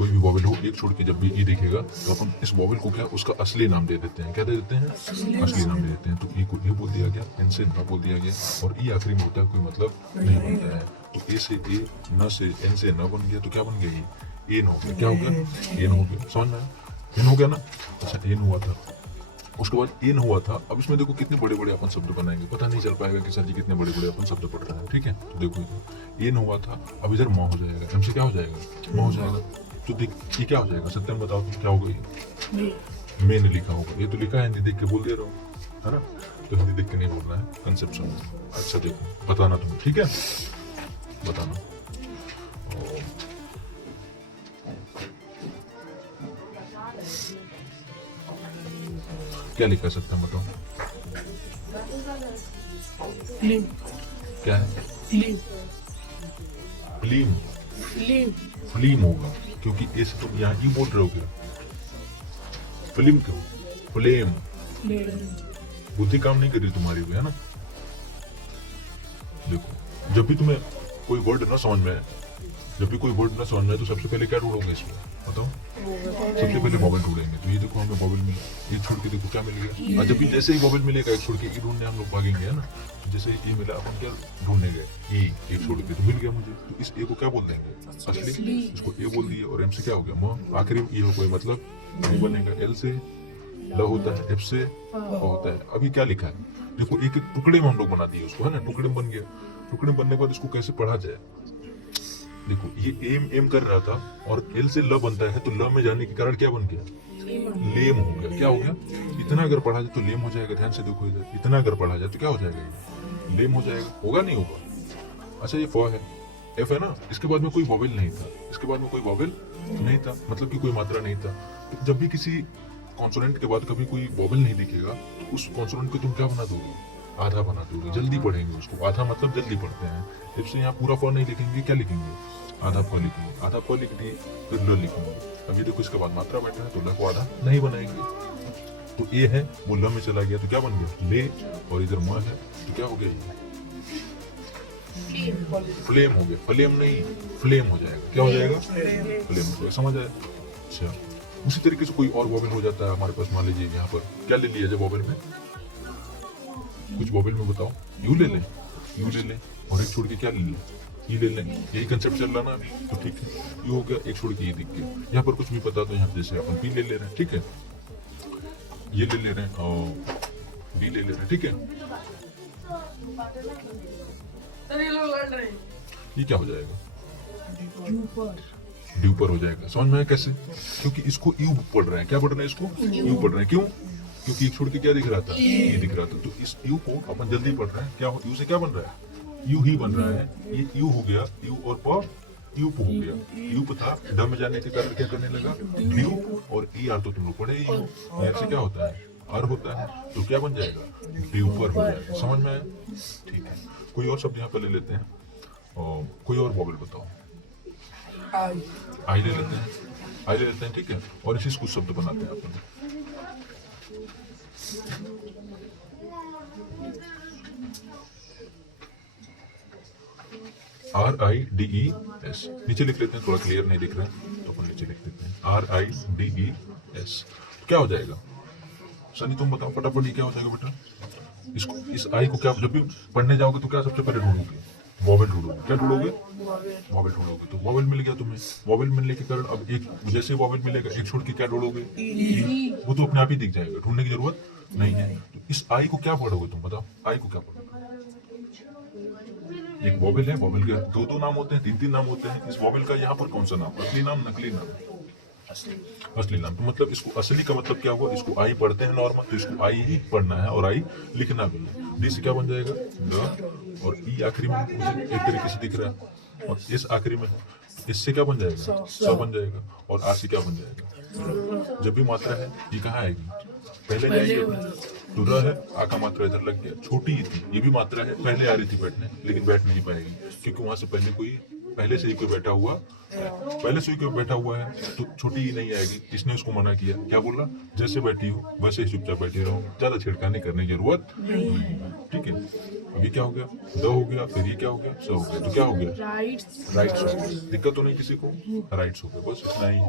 कोई भी वॉवेल हो एक छोड़ के जब भी ई दिखेगा तो अपन इस वॉवेल को क्या उसका असली नाम दे देते हैं। क्या दे देते हैं? असली नाम दे देते हैं। तो ई को ए बोल दिया गया, एन से न बोल दिया गया, और ई आखिरी में होता है कोई मतलब नहीं बनता है। तो ए से ए, न से एन से न बन गया तो क्या बन गया? ये एन हो गया। क्या हो गया? एन हो गया। समझ में आया? एन हो गया ना। अच्छा एन हुआ था, उसके बाद एन हुआ था। अब इसमें देखो कितने बड़े बड़े अपन शब्द बनाएंगे, पता नहीं चल पाएगा कि सर जी कितने बड़े बड़े अपन शब्द पढ़ रहे हैं। ठीक है, तो देखो एन हुआ था, अब इधर म हो जाएगा, एम से क्या हो जाएगा? म हो जाएगा। तो देख ये क्या हो जाएगा? सत्यम बताओ तुम क्या होगा? ये मैंने लिखा होगा, ये तो लिखा है हिंदी देख के बोल दे रहा हूँ, है ना। तो हिंदी देख के नहीं बोलना है, कंसेप्ट समझो। अच्छा देखो बताना तुम, ठीक है, बताना। क्या लिखा है सत्यम बताओ? क्या है? फिल्म। फिल्म होगा क्योंकि इस तुम यहाँ ही बोल रहे हो क्या? फिल्म क्यों? फ्लेम। बुद्धि काम नहीं कर रही तुम्हारी भी, है ना। देखो जब भी तुम्हें कोई वर्ड ना समझ में आए, जब भी कोई वर्ड ना समझ में आए तो सबसे पहले क्या ढूंढोगे इसमें बताओ? सबसे पहले वॉवेल ढूंढेंगे। तो ये देखो हमें वॉवेल मिला, एक छोड़ के देखो क्या मिल गया। और जब भी जैसे ही वॉवेल मिलेगा एक छोड़ के ई ढूंढने हम लोग भागेंगे, है ना। तो जैसे ई मिला अपन क्या ढूंढने गए? ई एक छोड़ के तो मिल गया मुझे। तो इस ए को क्या बोल देंगे? असली। इसको ए बोल दिया। और एम से क्या हो गया? म। आखिरी में ई हो कोई मतलब नहीं बनेगा। एल से ल होता है, एफ से होता है। अभी क्या लिखा है देखो, एक एक टुकड़े में हम लोग बना दिए उसको, है ना। टुकड़े में बन गया। टुकड़े में बनने के बाद इसको कैसे पढ़ा जाए? देखो ये एम एम कर रहा था और एल से ल बनता है, तो ल में जाने के कारण क्या बन गया? लेम हो गया। क्या हो गया? इतना अगर पढ़ा जाए तो लेम हो जाएगा। ध्यान से देखो इधर, इतना अगर पढ़ा जाए तो क्या हो जाएगा? ये लेम हो जाएगा। होगा नहीं होगा? अच्छा ये फ है, एफ है ना। इसके बाद में कोई वॉवेल नहीं था, इसके बाद में कोई वॉवेल नहीं था, मतलब कि कोई मात्रा नहीं था। तो जब भी किसी कॉन्सोनेंट के बाद कभी कोई वॉवेल नहीं दिखेगा तो उस कॉन्सोनेंट को तुम क्या बना दोगे? आधा बना दोगे। जल्दी पढ़ेंगे उसको, आधा मतलब जल्दी पढ़ते हैं। इससे यहाँ पूरा फ नहीं लिखेंगे, क्या लिखेंगे? आधा फ लिखेंगे। आधा फ लिख दिए फिर ल लिखेंगे। अभी देखो इसके बाद मात्रा बैठा है तो ल को आधा नहीं बनाएंगे। तो ए है वो ल में चला गया तो क्या बन गया? ले। और इधर म है तो क्या हो गया? ये फ्लेम हो गया। फ्लेम नहीं फ्लेम हो जाएगा। क्या हो जाएगा? फ्लेम हो जाएगा। समझ आया? अच्छा उसी तरीके से कोई और वॉवेल हो जाता है हमारे पास। मान लीजिए यहाँ पर क्या ले लिया जब वॉवेल में, कुछ वॉवेल में बताओ। यू ले लें, यू ले लें, और एक छोड़ के क्या ले लें? ये ले लें। यही कंसेप्ट चल रहा ना अभी, तो ठीक है। यू हो गया, एक छोड़ के ये दिख गया। यहाँ पर कुछ भी पता तो यहाँ जैसे अपन पी ले रहे हैं, ठीक है, ये ले रहे हैं और बी ले रहे हैं, ठीक है। ये क्या हो जाएगा? ड्यू पर हो जाएगा। समझ में आया कैसे? क्योंकि इसको यू पढ़ रहे हैं। क्या पढ़ रहे हैं? इसको यू पढ़ रहे हैं। क्यों? क्योंकि एक छोड़ के क्या दिख रहा था? ये दिख रहा था। तो इस यू को अपन जल्दी पढ़ रहे हैं। क्या यू से क्या बन रहा है? यू ही बन रहा है। ये यू हो गया, यू और प यू हो गया। यू था ड में जाने के कारण क्या करने लगा? ड्यू। और ई आर तो तुम लोग पढ़े ही हो। से क्या होता है? आर होता है। तो क्या बन जाएगा? ड्यू पर हो जाएगा। समझ में आया? ठीक है, कोई और शब्द यहाँ पर ले लेते हैं। और कोई और वॉवेल बताओ। आई ले लेते हैं, आई ले लेते हैं, ठीक है। और इसी कुछ शब्द बनाते हैं अपन। RIDES नीचे लिख लेते हैं, थोड़ा क्लियर नहीं दिख रहा है तो अपन नीचे लिख देते हैं RIDES। क्या हो जाएगा सनी? तुम बताओ फटाफट, ये क्या हो जाएगा बेटा? इसको इस आई को क्या जब भी पढ़ने जाओगे तो क्या सबसे पहले ढूंढोगे? वॉवेल ढूंढोगे। क्या ढूंढोगे? वॉवेल ढूंढोगे। तो वॉवेल मिल गया तुम्हें। वॉवेल मिलने के कारण अब एक जैसे वॉवेल मिलेगा एक छोड़ के क्या ढूंढोगे? वो तो अपने आप ही दिख जाएगा, ढूंढने की जरूरत नहीं है। तो इस आई को क्या पढ़ोगे तुम बताओ? आई को क्या पढ़ोगे? एक वॉवेल है, वॉवेल के दो दो नाम होते हैं, तीन तीन नाम होते हैं। इस वॉवेल का यहाँ पर कौन सा नाम? असली नाम, नकली नाम? असली नाम। तो मतलब इसको असली का मतलब क्या हुआ? इसको आई पढ़ते हैं नॉर्मल, तो इसको आई ही पढ़ना है और आई लिखना भी है। डी से क्या बन जाएगा? ग। और ई आखिरी में मुझे एक तरीके से दिख रहा है, और इस आखिरी में इससे क्या बन जाएगा? स बन जाएगा। और आ से क्या बन जाएगा? जब भी मात्रा है ये कहाँ आएगी? पहले ले आएगी। तो र है, आ का मात्रा इधर लग गया, छोटी ही थी, ये भी मात्रा है, पहले आ रही थी बैठने, लेकिन बैठ नहीं पाएगी क्योंकि वहां से पहले से ही कोई बैठा हुआ है। पहले से ही कोई बैठा हुआ है तो छोटी ही नहीं आएगी। इसने उसको मना किया, क्या बोला? जैसे बैठी हो वैसे ही चुपचाप बैठी रहो, ज्यादा छिड़काने करने की जरूरत नहीं है, ठीक है। अभी क्या हो गया, द हो गया, फिर ये क्या हो गया, स हो गया, तो क्या हो गया, राइट्स राइट्स हो गया। दिक्कत तो नहीं किसी को, राइट्स हो गया, बस इतना ही।